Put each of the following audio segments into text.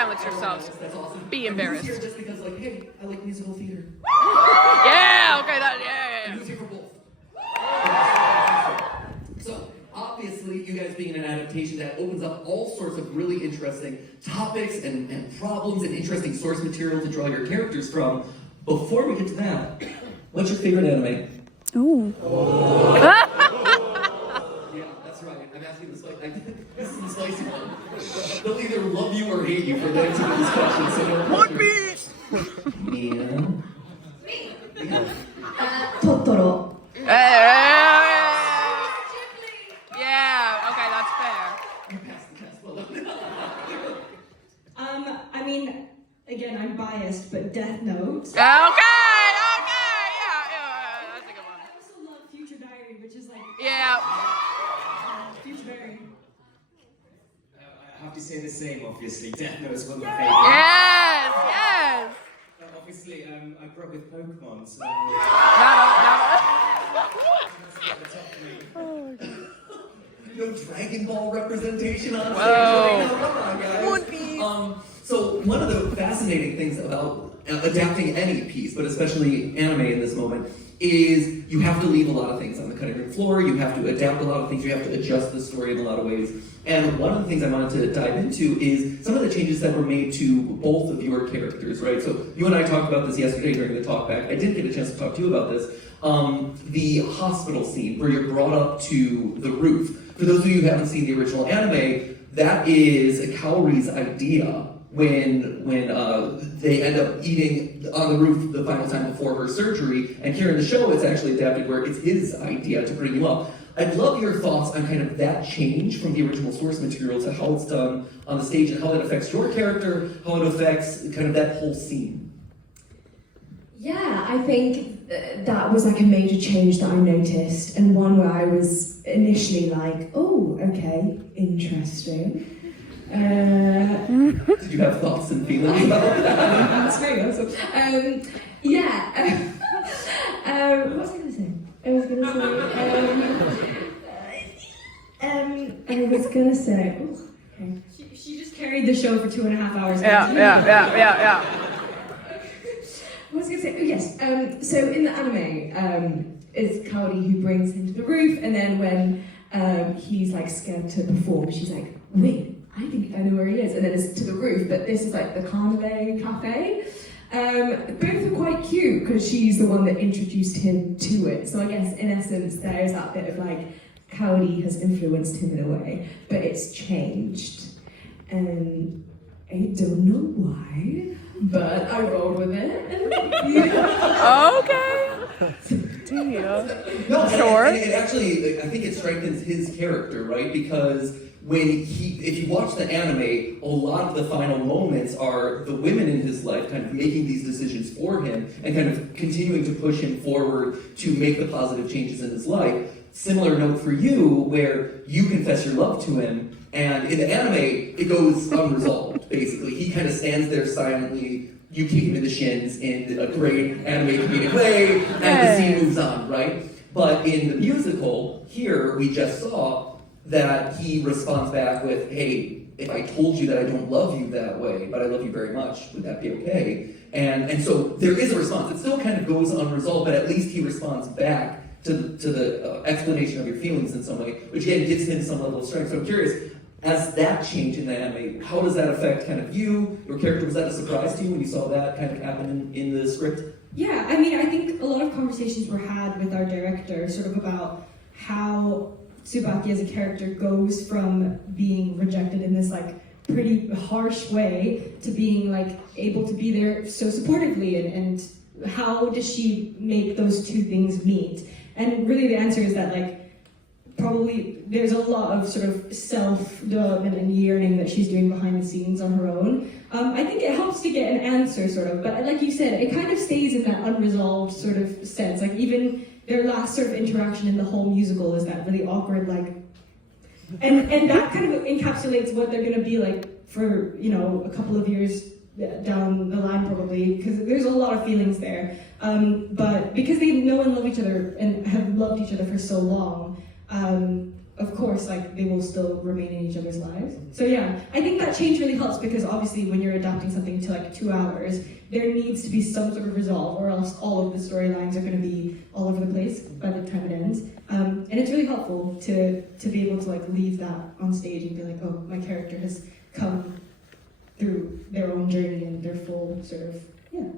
silence yourselves. That's awesome. Be embarrassed. Who's here just because, like, hey, I like musical theater? Yeah, okay, yeah. Who's here for both? So, obviously, you guys being in an adaptation, that opens up all sorts of really interesting topics and problems and interesting source material to draw your characters from. Before we get to that, what's your favorite anime? Ooh. Yeah, that's right. I'm asking this like this is the spicy one. They'll either love you or hate you for the answer to this question. So One Piece! Mia. Totoro. Yeah, okay, that's fair. You passed the test. Well done. I mean, again, I'm biased, but Death Note. Okay, yeah, that's a good one. I also love Future Diary, which is like Yeah. Future Diary. I have to say the same, obviously. Death Note is one of my favorites. Yes. Obviously, I grew up with Pokemon, so... Not No Dragon Ball representation on Whoa. stage. Come on, guys. One Piece. So one of the fascinating things about adapting any piece, but especially anime in this moment, is you have to leave a lot of things on the cutting room floor, you have to adapt a lot of things, you have to adjust the story in a lot of ways. And one of the things I wanted to dive into is some of the changes that were made to both of your characters, right? So you and I talked about this yesterday during the talk back. I didn't get a chance to talk to you about this. The hospital scene where you're brought up to the roof. For those of you who haven't seen the original anime, that is Kaori's idea when they end up eating on the roof the final time before her surgery. And here in the show, it's actually adapted where it's his idea to bring you up. I'd love your thoughts on kind of that change from the original source material to how it's done on the stage and how that affects your character, how it affects kind of that whole scene. Yeah, I think that was like a major change that I noticed, and one where I was initially like, oh, okay, interesting. Did you have thoughts and feelings about that? That's very awesome. Yeah. What was I going to say? I was going to say. Oh, okay. She just carried the show for 2.5 hours. Yeah. I was going to say, oh yes, so in the anime, it's Kaori who brings him to the roof, and then when he's like scared to perform, she's like, wait, I think I know where he is, and then it's to the roof, but this is like the Carnave Cafe. Both are quite cute, because she's the one that introduced him to it, so I guess in essence there's that bit of like, Kaori has influenced him in a way, but it's changed, and I don't know why, but I rolled with it. Okay. No, Sure. and it actually, I think it strengthens his character, right? Because if you watch the anime, a lot of the final moments are the women in his life kind of making these decisions for him and kind of continuing to push him forward to make the positive changes in his life. Similar note for you, where you confess your love to him, and in the anime, it goes unresolved, basically. He kind of stands there silently, you kick him in the shins in a great anime comedic way, and the scene moves on, right? But in the musical, here, we just saw that he responds back with, hey, if I told you that I don't love you that way, but I love you very much, would that be okay? And so there is a response. It still kind of goes unresolved, but at least he responds back to the explanation of your feelings in some way, which again gives him some level of strength. So I'm curious, as that change in the anime, how does that affect kind of you, your character? Was that a surprise to you when you saw that kind of happen in the script? Yeah, I mean, I think a lot of conversations were had with our director sort of about how Tsubaki as a character goes from being rejected in this like pretty harsh way to being like able to be there so supportively, and how does she make those two things meet? And really the answer is that like probably there's a lot of sort of self-development and yearning that she's doing behind the scenes on her own. I think it helps to get an answer sort of, but like you said, it kind of stays in that unresolved sort of sense. Like even their last sort of interaction in the whole musical is that really awkward like, and that kind of encapsulates what they're gonna be like for, you know, a couple of years down the line probably, because there's a lot of feelings there. But because they know and love each other and have loved each other for so long, of course, like, they will still remain in each other's lives. So yeah, I think that change really helps, because obviously when you're adapting something to like 2 hours, there needs to be some sort of resolve, or else all of the storylines are going to be all over the place by the time it ends. And it's really helpful to be able to like leave that on stage and be like, oh, my character has come through their own journey and their full sort of, yeah.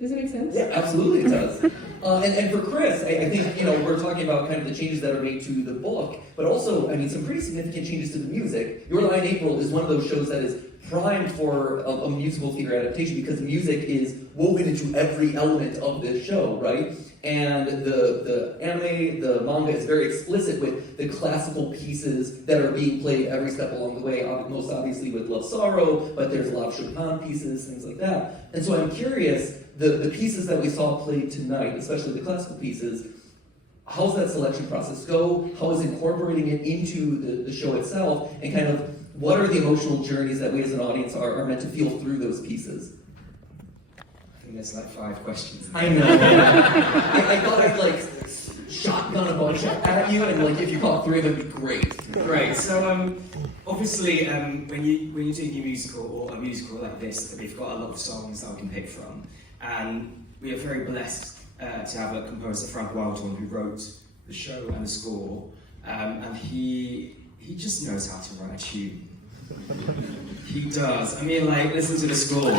Does it make sense? Yeah, absolutely it does. And for Chris, I think, you know, we're talking about kind of the changes that are made to the book, but also, I mean, some pretty significant changes to the music. Your Lie in April is one of those shows that is primed for a musical theater adaptation, because music is woven into every element of this show, right? And the anime, the manga is very explicit with the classical pieces that are being played every step along the way, most obviously with Love Sorrow, but there's a lot of Chopin pieces, things like that. And so I'm curious, the pieces that we saw played tonight, especially the classical pieces, how's that selection process go? How is incorporating it into the show itself? And kind of, what are the emotional journeys that we as an audience are meant to feel through those pieces? I think there's like 5 questions. I know. I thought I'd like shotgun a bunch at you, and like if you caught 3 of them, it'd be great. Great. So obviously, when you're doing a musical or a musical like this, we've got a lot of songs that we can pick from, and we are very blessed to have a composer, Frank Wildhorn, who wrote the show and the score, and he just knows how to write a tune. He does. I mean, like, listen to the score, right?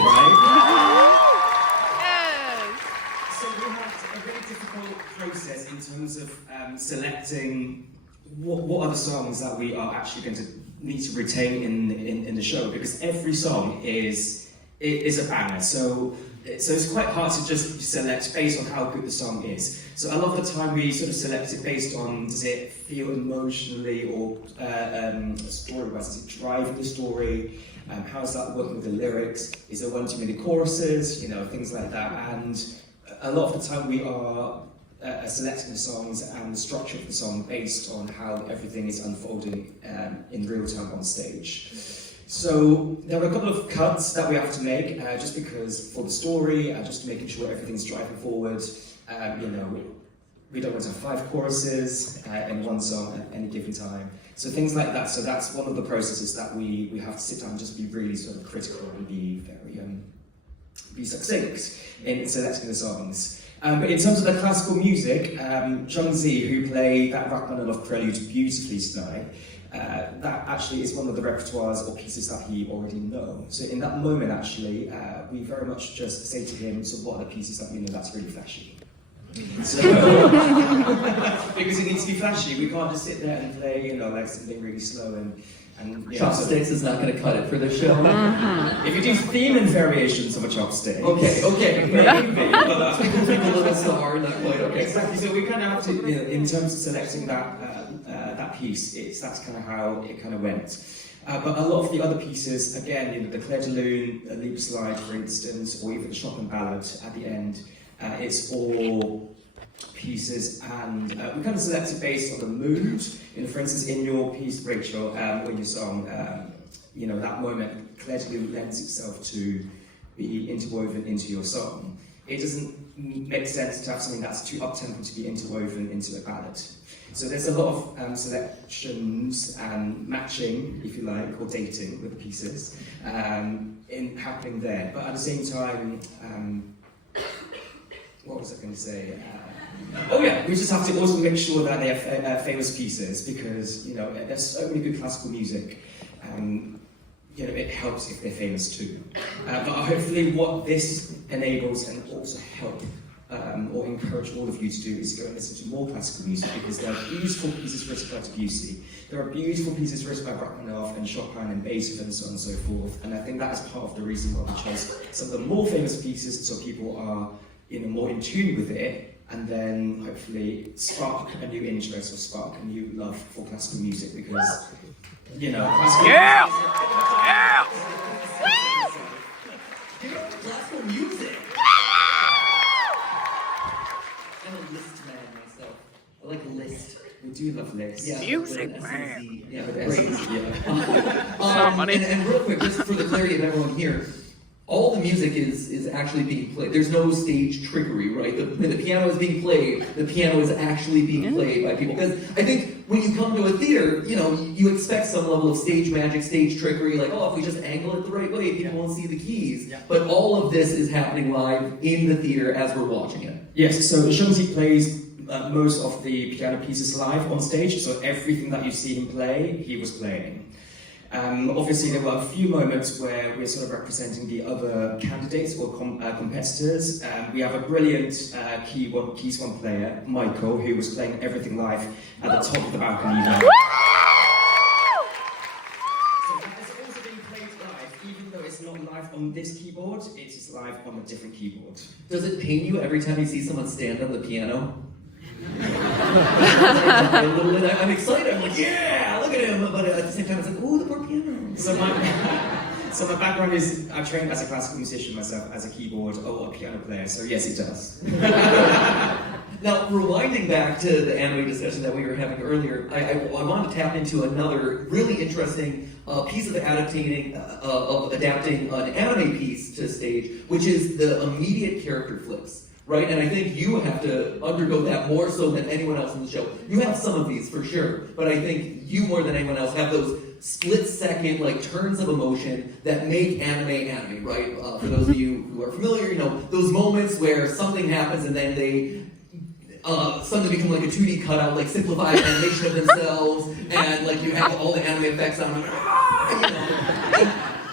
So we had a really difficult process in terms of selecting what are the songs that we are actually going to need to retain in the show, because every song is a banger. So it's quite hard to just select based on how good the song is. So a lot of the time we sort of select it based on, does it feel emotionally or story-wise, does it drive the story? How's that working with the lyrics? Is there one too many choruses? You know, things like that. And a lot of the time we are selecting the songs and the structure of the song based on how everything is unfolding in real time on stage. So there were a couple of cuts that we have to make, just because for the story, just making sure everything's driving forward. You know, we don't want to have 5 choruses in one song at any given time. So things like that. So that's one of the processes that we have to sit down and just be really sort of critical and be very be succinct in selecting the songs. But in terms of the classical music, Jung-Zi, who played that Rachmaninoff prelude beautifully tonight, that actually is one of the repertoires or pieces that he already knows. So in that moment, actually, we very much just say to him, so what are the pieces that you know that's really flashy? So, because it needs to be flashy, we can't just sit there and play, you know, like something really slow and Chopsticks is not going to cut it for this show. If you do theme and variations of a chopstick. Okay, maybe. A little star, not quite, okay. Exactly, so we kind of have to, you know, in terms of selecting that piece, that's kind of how it kind of went. But a lot of the other pieces, again, you know, the Clare de Lune, Liebeslied, for instance, or even the Chopin ballad at the end, it's all pieces, and we kind of select it based on the mood. You know, for instance, in your piece, Rachel, or your song, you know, that moment clearly lends itself to be interwoven into your song. It doesn't make sense to have something that's too up-tempo to be interwoven into a ballad. So there's a lot of selections and matching, if you like, or dating with the pieces happening there. But at the same time, what was I going to say? Oh yeah, we just have to also make sure that they are famous pieces, because, you know, there's so many good classical music. You know, it helps if they're famous too. But hopefully what this enables and also help or encourage all of you to do is go and listen to more classical music, because there are beautiful pieces written by Debussy. There are beautiful pieces written by Rachmaninoff and Chopin and Beethoven and so on and so forth. And I think that is part of the reason why we chose some of the more famous pieces, so people are, you know, more in tune with it, and then hopefully spark a new interest or spark a new love for classical music, because, you know, classical Classical music! I'm a list man myself. I like a list. We do love lists. Yeah, Music man. Yeah, But great. yeah. Somebody. And real quick, just for the clarity of everyone here, all the music is actually being played. There's no stage trickery, right? When the piano is being played, the piano is actually being played by people. Because I think when you come to a theater, you expect some level of stage magic, stage trickery, like, oh, if we just angle it the right way, people won't see the keys. Yeah. But all of this is happening live in the theater as we're watching it. Yes, so Shunzi plays most of the piano pieces live on stage, so everything that you see him play, he was playing. Obviously, there were a few moments where we're sort of representing the other candidates or competitors. We have a brilliant keys one player, Michael, who was playing everything live at the top of the balcony there. So that is also being played live, even though it's not live on this keyboard, it is live on a different keyboard. Does it pain you every time you see someone stand on the piano? I'm excited. I'm like, yeah, look at him. But at the same time, it's like, ooh, the poor piano. So my background is I trained as a classical musician myself, as a keyboard or a piano player. So yes, it does. Now, rewinding back to the anime discussion that we were having earlier, I want to tap into another really interesting piece of adapting an anime piece to stage, which is the immediate character flips. Right, and I think you have to undergo that more so than anyone else in the show. You have some of these for sure, but I think you more than anyone else have those split-second turns of emotion that make anime, right? For those of you who are familiar, those moments where something happens and then they suddenly become like a 2D cutout, like simplified animation of themselves, and you have all the anime effects on them,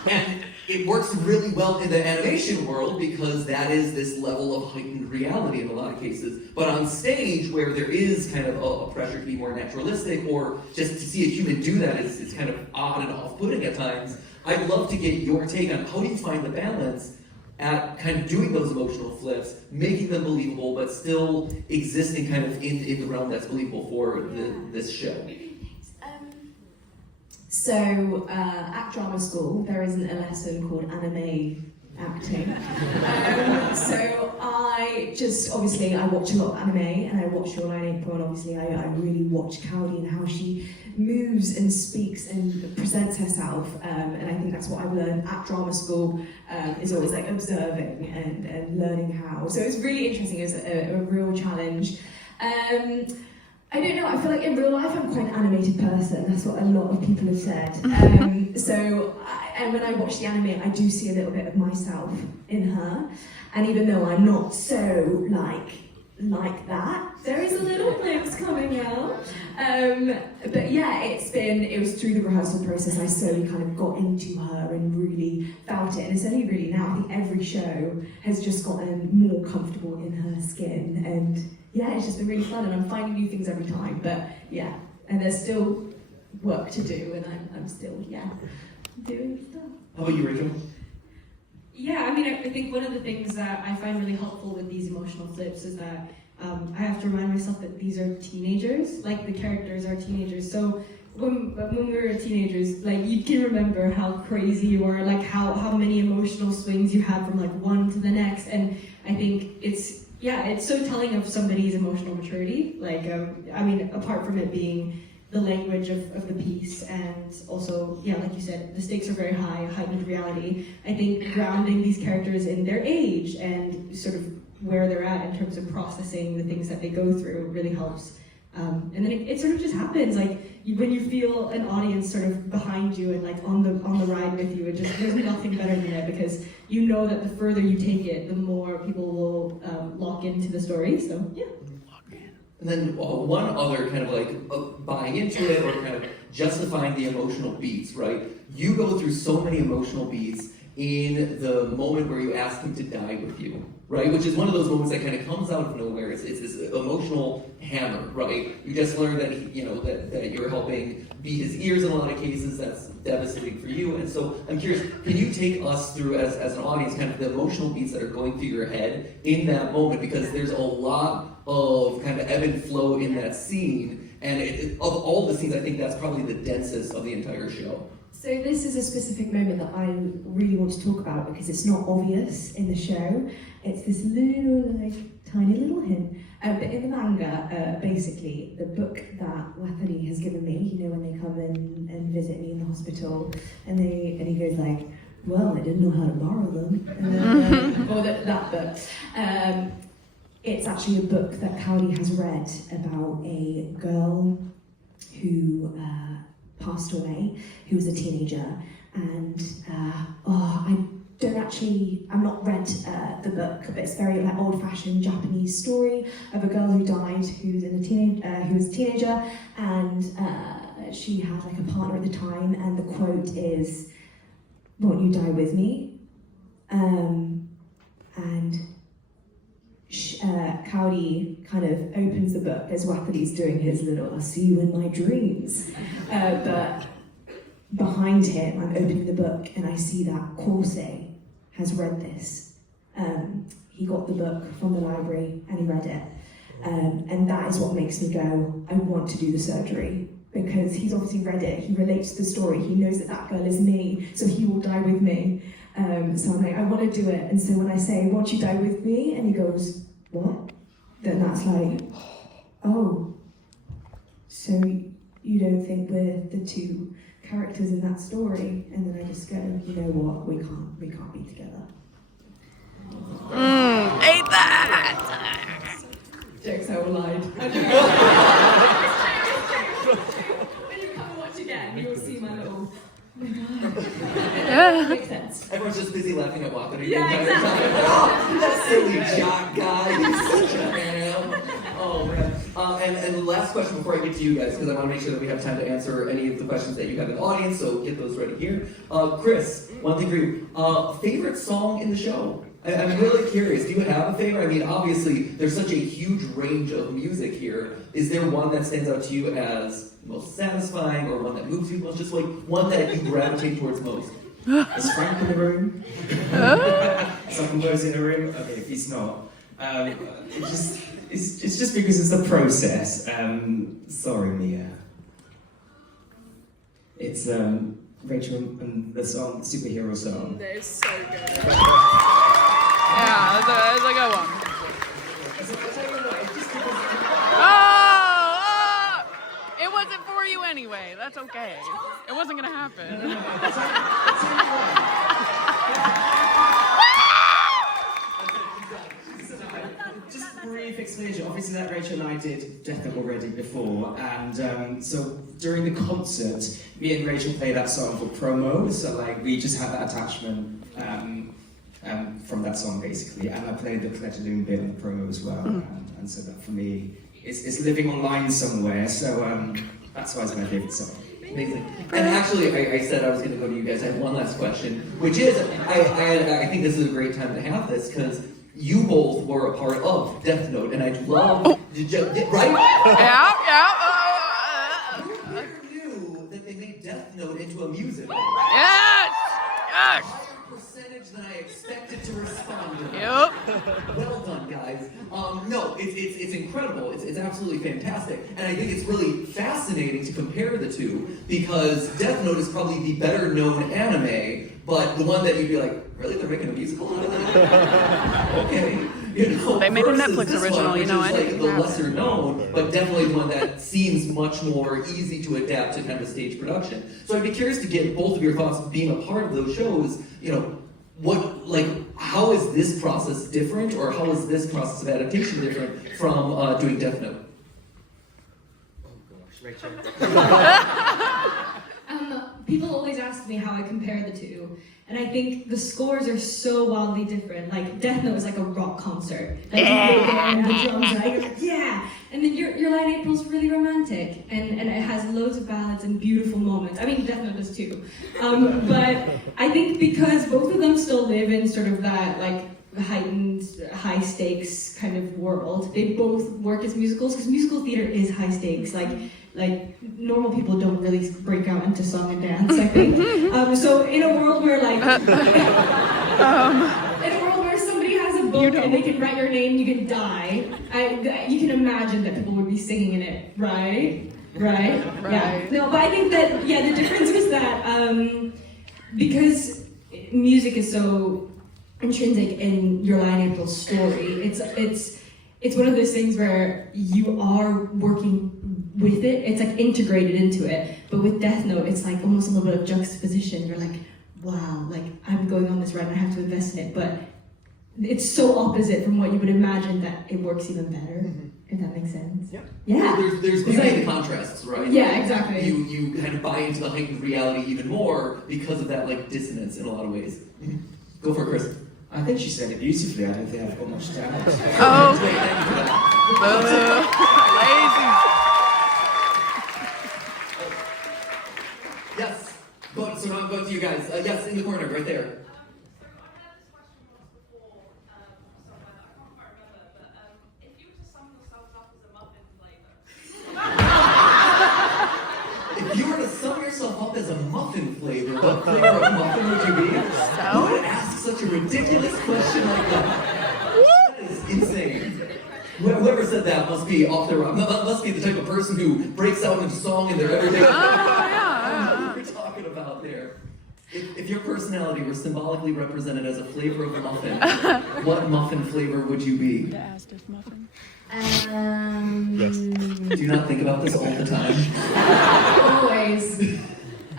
and it works really well in the animation world because that is this level of heightened reality in a lot of cases. But on stage, where there is kind of a pressure to be more naturalistic, or just to see a human do that is kind of odd and off-putting at times, I'd love to get your take on how do you find the balance at kind of doing those emotional flips, making them believable, but still existing kind of in the realm that's believable for this show. So, at drama school, there isn't a lesson called anime acting. So obviously, I watch a lot of anime, and I watch Your Line April, and obviously I really watch Kaori and how she moves and speaks and presents herself, and I think that's what I've learned at drama school, is always observing and learning how. So it's really interesting, it's a real challenge. I don't know, I feel like in real life I'm quite an animated person, that's what a lot of people have said. And when I watch the anime, I do see a little bit of myself in her. And even though I'm not so like that, there is a little glimpse coming out. But yeah, it was through the rehearsal process I slowly kind of got into her and really felt it. And it's only really now, I think every show has just gotten more comfortable in her skin. And yeah, it's just been really fun, and I'm finding new things every time. But yeah, and there's still work to do, and I'm still, doing stuff. How about you, Rachel? Yeah, I mean, I think one of the things that I find really helpful with these emotional flips is that I have to remind myself that these are teenagers, like the characters are teenagers. So when we were teenagers, you can remember how crazy you were, how many emotional swings you had from one to the next. And I think it's so telling of somebody's emotional maturity. I mean, apart from it being the language of the piece, and also, like you said, the stakes are very high, heightened reality. I think grounding these characters in their age and sort of where they're at in terms of processing the things that they go through really helps. And then it sort of just happens, when you feel an audience sort of behind you and on the ride with you, there's nothing better than it, because you know that the further you take it, the more people will lock into the story. So yeah. And then one other kind of buying into it or kind of justifying the emotional beats, right? You go through so many emotional beats in the moment where you ask him to die with you, right? Which is one of those moments that kind of comes out of nowhere. It's this emotional hammer, right? You just learn that that you're helping beat his ears in a lot of cases. That's devastating for you. And so I'm curious, can you take us through as an audience kind of the emotional beats that are going through your head in that moment? Because there's a lot of kind of ebb and flow in that scene, and of all the scenes, I think that's probably the densest of the entire show. So this is a specific moment that I really want to talk about because it's not obvious in the show. It's this little, tiny little hint. But in the manga, basically, the book that Watari has given me, when they come in and visit me in the hospital, and he goes well, I didn't know how to borrow them. Or that book. It's actually a book that Kaori has read about a girl who passed away, who was a teenager, and I've not read the book, but it's very like old-fashioned Japanese story of a girl who died, who was a teenager, and she had like a partner at the time, and the quote is, "Won't you die with me?" And Kaori kind of opens the book as Wakari's doing his little "I'll see you in my dreams," but behind him, I'm opening the book and I see that Korsei has read this. He got the book from the library and he read it. And that is what makes me go, I want to do the surgery. Because he's obviously read it, he relates to the story, he knows that girl is me, so he will die with me. So I'm like, I want to do it. And so when I say, won't you die with me? And he goes, what? Then that's like, oh, so you don't think we're the two characters in that story? And then I just go, you know what, we can't be together. Ate that! Jokes, I lied. When you come and watch again, you'll see my little. Oh my god. Makes sense. Everyone's just busy laughing at Wakari the Yeah, entire exactly. time. Oh, that silly jock guy. He's such a ham. Oh man. And the last question before I get to you guys, because I want to make sure that we have time to answer any of the questions that you have in the audience, so get those ready here. Chris, one thing for you. Favorite song in the show? I'm really curious. Do you have a favorite? I mean, obviously, there's such a huge range of music here. Is there one that stands out to you as most satisfying, or one that moves you most? Just like one that you gravitate towards most? Is Frank in the room? Someone goes in the room? Okay, if he's not. It's just because it's the process. Sorry, Mia. It's Rachel and the song, superhero song. That is so good. Yeah, that's a good one. Oh! It wasn't for you anyway. That's okay. It wasn't gonna happen. Just brief explanation. Obviously, that Rachel and I did Death Note already before, and so during the concert, me and Rachel played that song for promo. So like we just had that attachment from that song basically, and I played the Platoon bit on the promo as well. And so that for me, it's living online somewhere. So that's why it's my favorite song. Amazing. And actually, I said I was going to go to you guys. I have one last question, which is, I think this is a great time to have this, because you both were a part of Death Note, and I'd love, right? Yeah. You never knew that they made Death Note into a musical. Yes! Yes! Higher percentage than I expected to respond to. Yep. Well done, guys. No, it's incredible. It's absolutely fantastic. And I think it's really fascinating to compare the two, because Death Note is probably the better known anime, but the one that you'd be like, really? They're making a musical out of that? Okay. You know, They made a versus Netflix this original, one, you know, which is like anything the can lesser known, but definitely one that seems much more easy to adapt to kind of stage production. So I'd be curious to get both of your thoughts being a part of those shows. You know, how is this process different, or how is this process of adaptation different from doing Death Note? Oh gosh, Rachel. People always ask me how I compare the two, and I think the scores are so wildly different. Like Death Note is like a rock concert, like and the drums, and you're like, yeah, and then Your Lie in April's really romantic, and it has loads of ballads and beautiful moments. I mean, Death Note does too, but I think because both of them still live in sort of that like heightened, high stakes kind of world, they both work as musicals, because musical theater is high stakes. Like normal people don't really break out into song and dance, I think. So in a world where in a world where somebody has a book and they can write your name, you can die. You can imagine that people would be singing in it, right? Yeah. No, but I think that the difference is that because music is so intrinsic in Your Lie in April's story, it's one of those things where you are working with it. It's like integrated into it. But with Death Note, it's like almost a little bit of juxtaposition. You're like, wow, like I'm going on this ride and I have to invest in it, but it's so opposite from what you would imagine that it works even better, if that makes sense. Yeah. Yeah. There's beauty in the contrasts, right? Yeah, exactly. You kind of buy into the heightened reality even more because of that like dissonance in a lot of ways. Go for it, Chris. I think she said it beautifully. I don't think I've got much to add. Oh, lazy. Yes. So now I'm going to you guys. Yes, in the corner, right there. If you were to sum yourself up as a muffin flavor, what flavor of muffin would you be? Who would ask such a ridiculous question like that? That is insane. Whoever said that must be off their must be the type of person who breaks out into song in their everyday life. What we're talking about there. If your personality were symbolically represented as a flavor of a muffin, what muffin flavor would you be? The Astis muffin. Do you not think about this all the time? Always.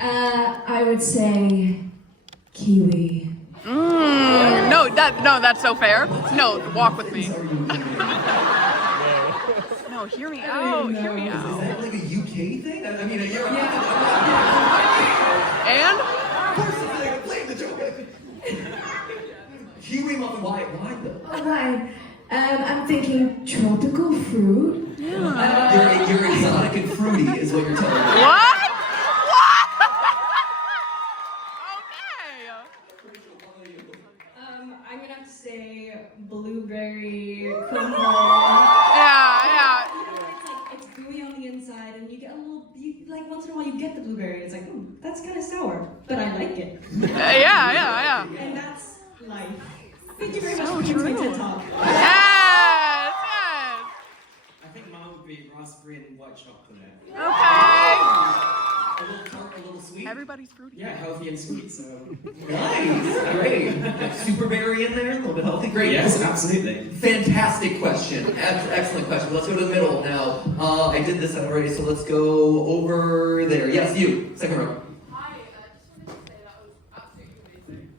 I would say kiwi. No, that's so fair. No, walk with me. No, hear me out. Hear me Is out. that like a UK thing? I mean, you're And of course, it's like I'm playing the joke. Kiwi muffin, why though? Alright. I'm thinking tropical fruit. yeah. You're exotic and fruity, is what you're telling me. What? What? Okay. I'm gonna have to say blueberry crumble. Yeah. It's gooey on the inside, and you get a little, like once in a while you get the blueberry. It's like, that's kind of sour, but I like it. Yeah. And that's life. Thank you very much So for coming to my true. TED Talk. Yes. I think mine would be raspberry and white chocolate. Okay. A little tart, a little sweet. Everybody's fruity. Yeah, healthy and sweet. So Nice, great. Super berry in there, a little bit healthy, great. yes, absolutely. Fantastic question, excellent question. Let's go to the middle now. I did this already, so let's go over there. Yes, you, second row. Hi, just wanted to say that was absolutely amazing.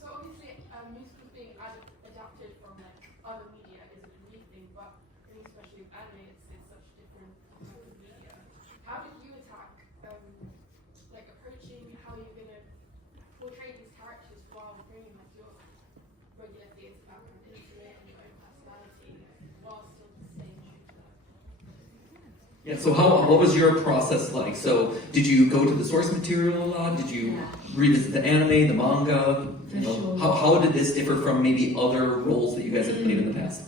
So obviously, musicals being adapted from like other media is a new thing, but I think especially with anime, it's such a different type of media. How did you attack like approaching how you're gonna portray these characters while bringing like your regular theatre background into it and your own personality while still staying true to that? Yeah, so what was your process like? So did you go to the source material a lot? Did you revisit the anime, the manga? You know, sure. how did this differ from maybe other roles that you guys have played in the past?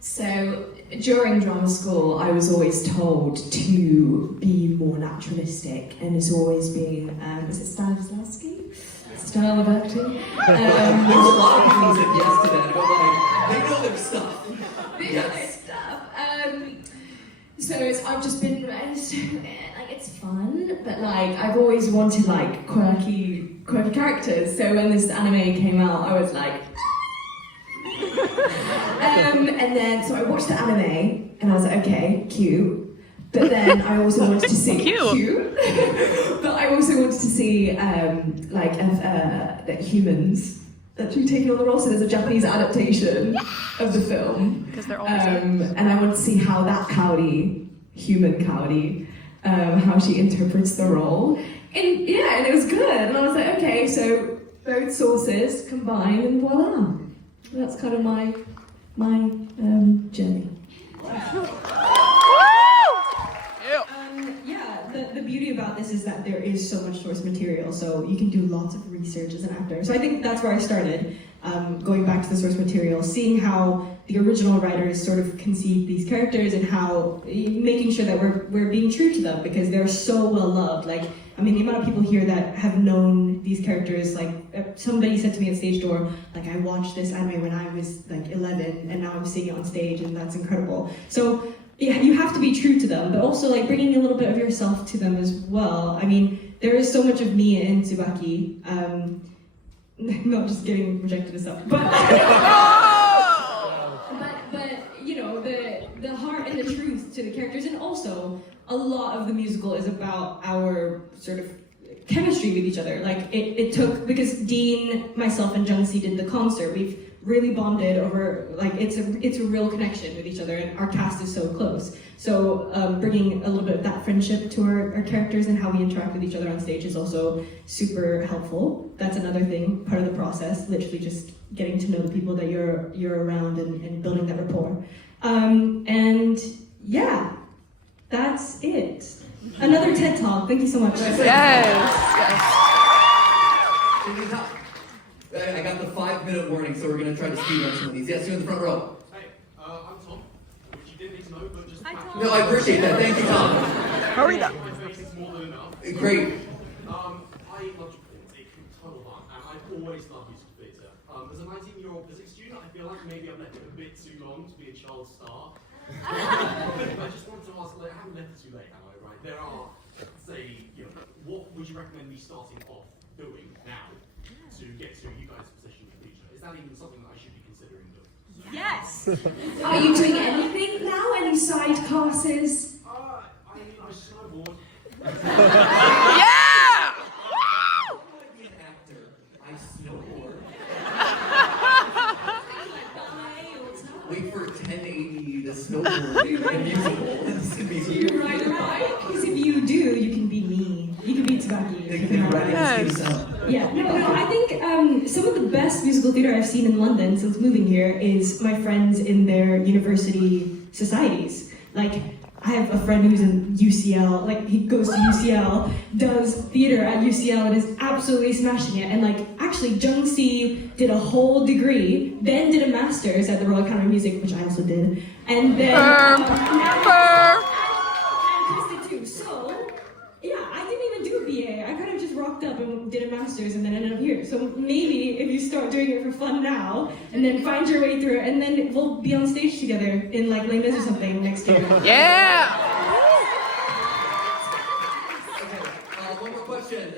So during drama school, I was always told to be more naturalistic, and it's always been is it Stanislavski? Style of acting. There's a lot of people who said yes to that. But like, they know their stuff. Yes. Stuff. So I've just been like it's fun, but like I've always wanted like quirky characters. So when this anime came out, I was like. And then so I watched the anime and I was like, okay, cute. But then I also wanted to see Cute. But I also wanted to see like humans actually taking on the role. So there's a Japanese adaptation of the film. Because they're always And I want to see how that Kaori, human Kaori, how she interprets the role. And yeah, and it was good. And I was like, okay, so both sources combined, and voila. That's kind of my journey. The beauty about this is that there is so much source material, so you can do lots of research as an actor. So I think that's where I started, going back to the source material, seeing how the original writers sort of conceived these characters and how making sure that we're being true to them because they're so well loved. Like, I mean, the amount of people here that have known these characters, like somebody said to me at Stage Door, like I watched this anime when I was like 11 and now I'm seeing it on stage and that's incredible. So yeah, you have to be true to them, but also like bringing a little bit of yourself to them as well. I mean, there is so much of me in Tsubaki. Not just getting rejected and stuff, but you know, the heart and the truth to the characters, and also a lot of the musical is about our sort of chemistry with each other. Like it took, because Dean, myself, and Jungsi did the concert. We've really bonded over, like, it's a real connection with each other, and our cast is so close. So bringing a little bit of that friendship to our characters and how we interact with each other on stage is also super helpful. That's another thing, part of the process, literally just getting to know the people that you're around and building that rapport. And yeah, that's it. Another TED Talk, thank you so much. Yes. I got the 5-minute warning, so we're going to try to speed run some of these. Yes, you in the front row. Hey, I'm Tom, which you didn't need to know, but just... No, I appreciate that. Thank you, Tom. Hurry up. It's more than enough. Great. I love performance, it's total fun, and I've always loved musical theatre. As a 19-year-old physics student, I feel like maybe I've left it a bit too long to be a child star. I just wanted to ask, like, I haven't left it too late, have I, right? There are, say, what would you recommend me starting off doing now to get to you guys' position in the future? Is that even something that I should be considering doing? Yes! Are you doing anything now? Any side classes? I mean, I snowboard. Yeah! I want to be an actor. I snowboard. Wait for 1080 to snowboard in a musical. This could be You ride a bike? Because if you do, you can be me. You can be Tsubaki. Yeah, no, I think some of the best musical theatre I've seen in London since moving here is my friends in their university societies. Like, I have a friend who's in UCL, like, he goes to UCL, does theatre at UCL, and is absolutely smashing it. And, like, actually, Jungsi did a whole degree, then did a master's at the Royal Academy of Music, which I also did, and then... And Chris did too. So, yeah, I didn't even do a BA. I kind of just rocked up and did a master's and then ended up here. So maybe if you start doing it for fun now, and then find your way through it, and then we'll be on stage together in, like, Les Mis or something next year. Yeah! One more question.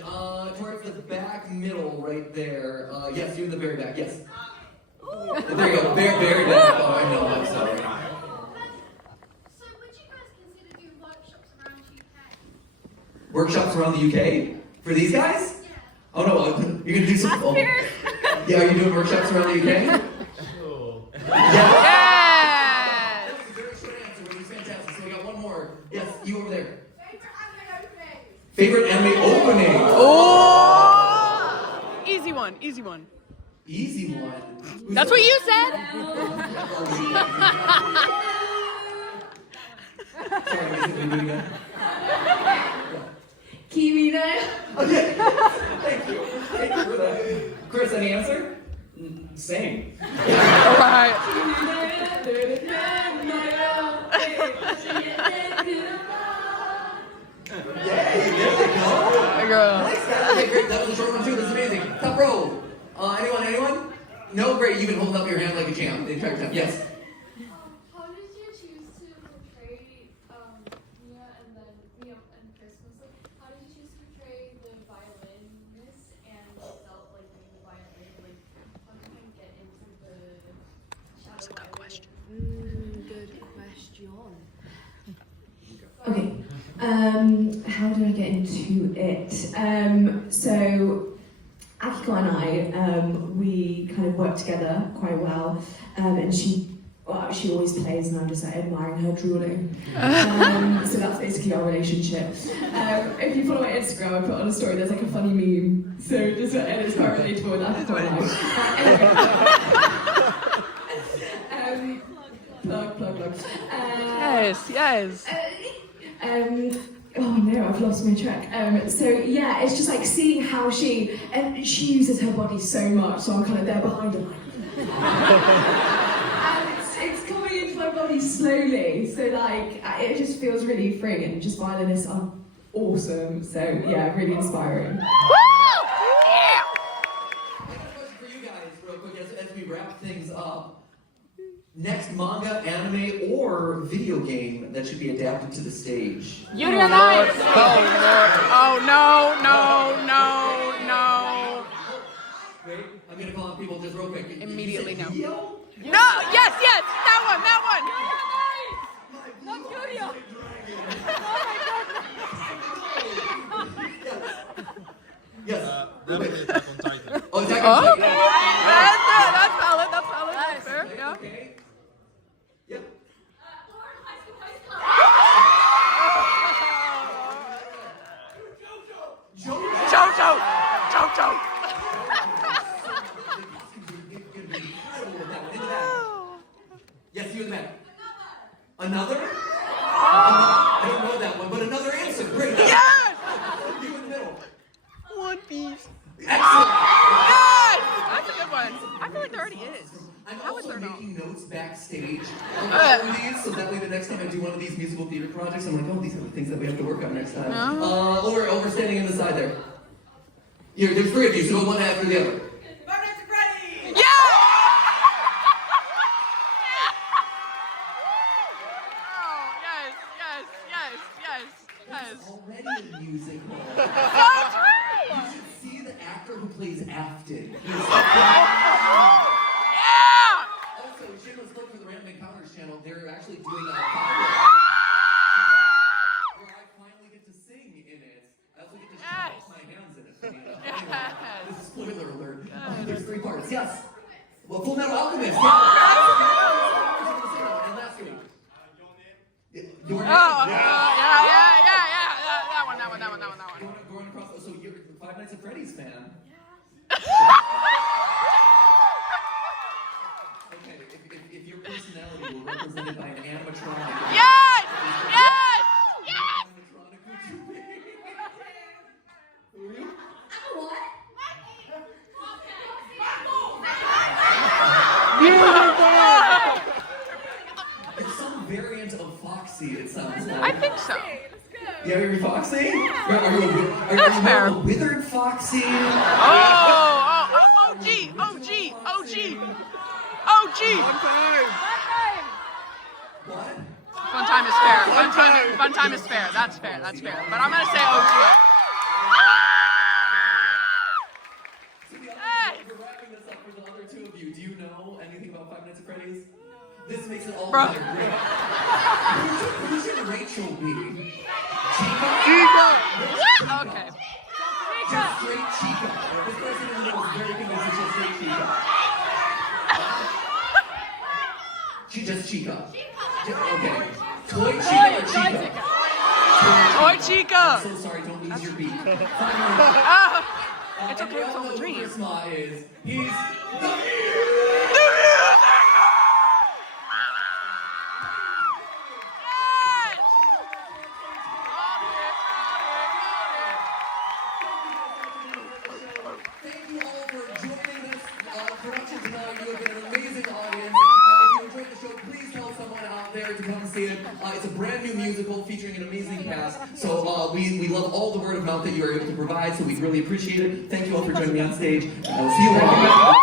Towards the back middle right there. Yes, you in the very back. Yes. There you go. Very back. Oh, I know. I'm sorry. So would you guys consider doing workshops around UK? Workshops around the UK for these guys? Yeah. Oh no, you're gonna do some. Oh. Yeah, are you doing workshops around the UK? Sure. Yeah. Yes! That was a very short answer, which is fantastic. So we got one more. Yes, you over there. Favorite anime opening? Favorite anime opening. Oh! Easy one, easy one. Easy one. That's what you said? Sorry, is it me doing that? Kiwi there? Okay. Thank you. Thank you for that. Chris, any answer? Same. All right. Yay, there we go. Girl. Nice, guys. Okay, great. That was a short one too. This is amazing. Top row. Anyone? No? Great. You've been holding up your hand like a champ the entire time. Yes. How did you choose to portray Mia and Christmas? Like, how did you choose to portray the violinist and felt like playing the violin? Like, how did you get into the shadow? That's a good question. Good question. Okay. How did I get into it? So Akiko and I, we kind of work together quite well, and she always plays, and I'm just like admiring her drooling. So that's basically our relationship. If you follow my Instagram, I put on a story. There's like a funny meme, so just and it's quite relatable with Akiko and I. Plug. Yes. Oh no, I've lost my track. So yeah, it's just like seeing how she uses her body so much, so I'm kind of there behind her. And it's coming into my body slowly, so like it just feels really freeing, and just violinists are awesome. So yeah, really inspiring. I got a question for you guys, real quick, as we wrap things up. Next manga, anime, or video game that should be adapted to the stage? Yuri on Ice! Oh, no. Wait, I'm gonna call on people just real quick. Immediately no. Yu-Gi-Oh? No, yes, that one. Not Yuri. Definitely Attack on Titan. Oh, Attack Oh, on Titan. that's it. That's valid. That's valid. That's fair. Yeah. Okay. Yep. Jojo. Jojo. Yes, you and that. Another? I don't know that one, but another answer. Great. Yes. You in the middle. One Piece. Excellent. Yes. That's a good one. I feel like there already is. I'm How is also there not? making notes backstage on all of these, so that way the next time I do one of these musical theater projects, I'm like, oh, these are the things that we have to work on next time. Over standing in the side there. Here, there's three of you, so go one after the other. Yeah. Oh, yes, yes, yes, yes, yes. It's already a musical. So true. You should see the actor who plays Afton. Yeah. Also, shameless plug for the Random Encounters channel. They're actually doing a where I finally get to sing in it. I also get to Yes. shake my hands in it. Anyway, this is spoiler alert. There's three parts. Yes. Well, Full Metal Alchemist. Yeah. And last week. Your name. Oh, yeah. That one. Going across. So you're a Five Nights at Freddy's fan. Okay, if your personality were represented by an animatronic. Yes. Animatronic, would you be? Who are you? It's some variant of Foxy, it sounds like. I think so. Yeah, you're Foxy? Yeah. Are you That's fair. a withered Foxy? OG. What? Fun time is fair. Fun time is fair. That's fair. But I'm gonna say OG. So we're wrapping this up for the other two of you. Do you know anything about Five Nights at Freddy's? This makes it all better. Who should Rachel be? Chica? Okay. Just straight Chica. This person in the middle is very convinced it's just straight Chica. She just Chica. Okay. Toy Chica or Chica? Toy Chica. I'm so sorry, don't lose your beat. Finally. It's okay, it's all a dream. Charisma is, he's the Thank you all for joining this production tonight. You have been an amazing audience. If you enjoyed the show, please tell someone out there to come see it. It's a brand new musical featuring an amazing cast. So we love all the word of mouth that you are able to provide, so we really appreciate it. Thank you all for joining me on stage. And I'll see you all.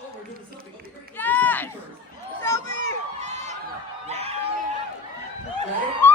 Oh, we're doing something. Okay, great. Yes! Selfie! Selfie! Ready?